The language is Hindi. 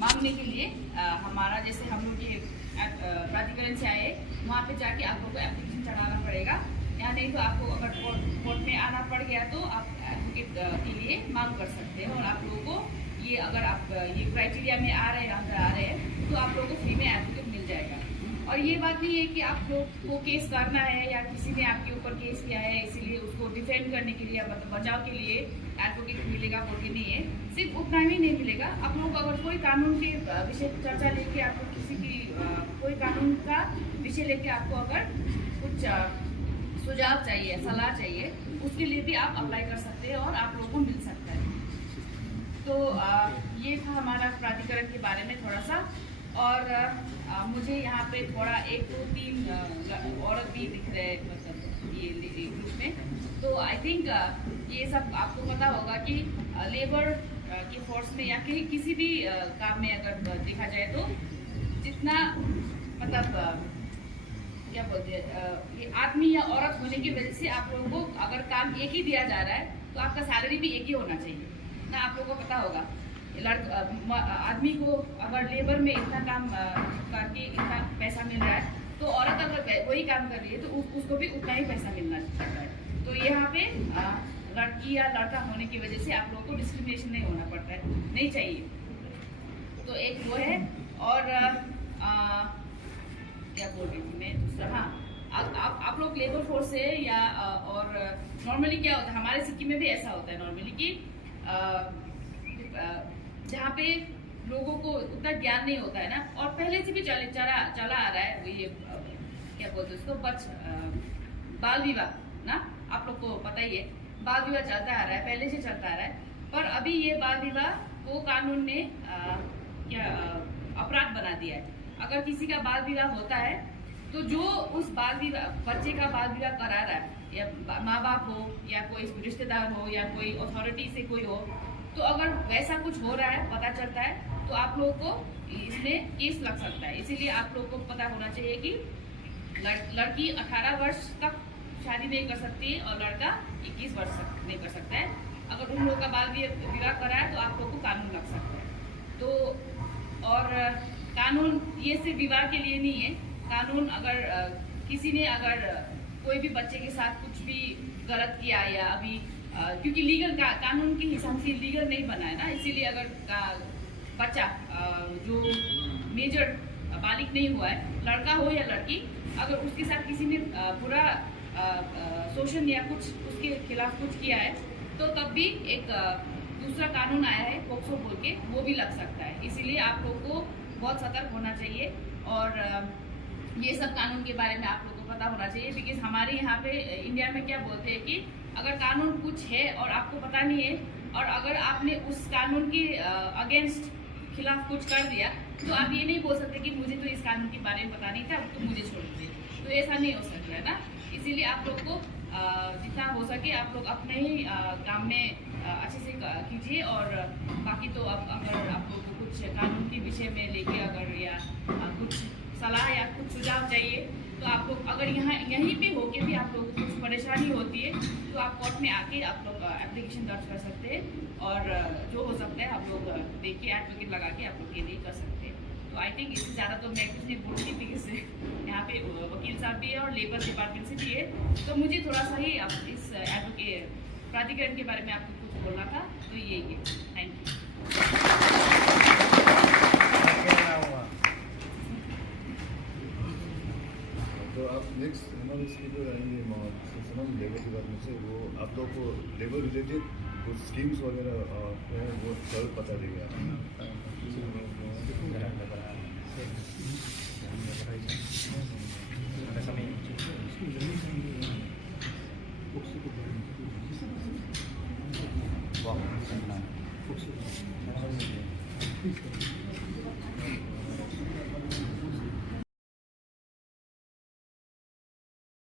मांगने के लिए हमारा जैसे हम लोग ये प्राधिकरण से आए वहाँ पे जाके आप लोगों को एप्लीकेशन चढ़ाना पड़ेगा। या नहीं तो आपको अगर कोर्ट में आना पड़ गया तो आप एडवोकेट के लिए मांग कर सकते हैं। और आप लोगों को ये अगर आप ये क्राइटेरिया में आ रहे हैं, अंदर आ रहे हैं, तो आप लोगों को फ्री में एडवोकेट मिल जाएगा। और ये बात नहीं है कि आप लोग को केस करना है या किसी ने आपके ऊपर केस किया है इसीलिए उसको डिफेंड करने के लिए या बचाव के लिए एडवोकेट मिलेगा बोल के नहीं है। सिर्फ उतना ही नहीं मिलेगा। आप लोग अगर कोई कानून के विषय चर्चा लेके आपको किसी की कोई कानून का विषय लेके आपको अगर कुछ सुझाव चाहिए, सलाह चाहिए, उसके लिए भी आप अप्लाई कर सकते हैं और आप लोगों को मिल सकता है। तो ये था हमारा प्राधिकरण के बारे में थोड़ा सा। और मुझे यहाँ पे थोड़ा 1 2 3 औरत भी दिख रहे हैं मतलब ये ग्रुप में। तो आई थिंक ये सब आपको पता होगा कि लेबर की फोर्स में या कहीं किसी भी काम में अगर देखा जाए तो जितना मतलब क्या बोलते हैं ये आदमी या औरत होने की वजह से आप लोगों को अगर काम एक ही दिया जा रहा है तो आपका सैलरी भी एक ही होना चाहिए ना। आप लोगों को पता होगा आदमी को अगर लेबर में इतना काम करके इतना पैसा मिल रहा है तो औरत अगर वही काम कर रही है तो उसको भी उतना ही पैसा मिलना चाहिए। तो यहाँ पे लड़की या लड़का होने की वजह से आप लोगों को डिस्क्रिमिनेशन नहीं होना पड़ता है, नहीं चाहिए। तो एक वो है। और क्या बोल रही थी मैं दूसरा, हाँ आप लोग लेबर फोर्स से या और नॉर्मली क्या होता है हमारे सिक्किम में भी ऐसा होता है नॉर्मली कि जहाँ पे लोगों को उतना ज्ञान नहीं होता है ना, और पहले से भी चला आ रहा है ये क्या बोलते हैं उसको बाल विवाह ना, आप लोग को पता ही है बाल विवाह चलता आ रहा है, पहले से चलता आ रहा है। पर अभी ये बाल विवाह को कानून ने क्या अपराध बना दिया है। अगर किसी का बाल विवाह होता है तो जो उस बाल विवाह बच्चे का बाल विवाह करा रहा है या माँ बाप हो या कोई रिश्तेदार हो या कोई अथॉरिटी से कोई हो, तो अगर वैसा कुछ हो रहा है पता चलता है तो आप लोगों को इसमें केस लग सकता है। इसीलिए आप लोगों को पता होना चाहिए कि लड़की 18 वर्ष तक शादी नहीं कर सकती है और लड़का 21 वर्ष तक नहीं कर सकता है। अगर उन लोगों का बाल विवाह करा है तो आप लोगों को कानून लग सकता है। तो और कानून ये सिर्फ विवाह के लिए नहीं है। कानून अगर किसी ने अगर कोई भी बच्चे के साथ कुछ भी गलत किया या अभी क्योंकि लीगल कानून के हिसाब से लीगल नहीं बना है ना, इसीलिए अगर बच्चा जो मेजर बालिग नहीं हुआ है, लड़का हो या लड़की, अगर उसके साथ किसी ने बुरा शोषण या कुछ उसके खिलाफ कुछ किया है तो तब भी एक दूसरा कानून आया है पोक्सो बोल के, वो भी लग सकता है। इसीलिए आप लोग को बहुत सतर्क होना चाहिए और ये सब कानून के बारे में आप लोग को पता होना चाहिए। बिकॉज हमारे यहाँ पे इंडिया में क्या बोलते हैं कि अगर कानून कुछ है और आपको पता नहीं है और अगर आपने उस कानून के अगेंस्ट खिलाफ कुछ कर दिया तो आप ये नहीं बोल सकते कि मुझे तो इस कानून के बारे में पता नहीं था तो मुझे छोड़ दीजिए। तो ऐसा नहीं हो सकता है ना। इसीलिए आप लोग को जितना हो सके आप लोग अपने ही काम में अच्छे से कीजिए। और बाकी तो अगर आप लोग को कुछ कानून के विषय में लेके अगर या कुछ सलाह या कुछ सुझाव चाहिए तो आप लोग अगर यहीं पे होके भी आप लोगों को कुछ परेशानी होती है तो आप कोर्ट में आके आप लोग एप्लीकेशन दर्ज कर सकते हैं और जो हो सकता है आप लोग देखिए एडवोकेट लगा के आप लोग के लिए कर सकते हैं। तो आई थिंक इससे ज़्यादा तो मैं कुछ नहीं बोलती थी कि यहाँ पे वकील साहब भी है और लेबर डिपार्टमेंट से भी है, तो मुझे थोड़ा सा ही इस एडवोकेट प्राधिकरण के बारे में आपको कुछ बोलना था, तो यही है। Thank you. तो आप नेक्स्ट हमारे स्पीकर आएंगे लेबर डिपार्टमेंट से, वो आप लोग को लेबर रिलेटेड कुछ स्कीम्स वगैरह वो सब पता देगा। वाह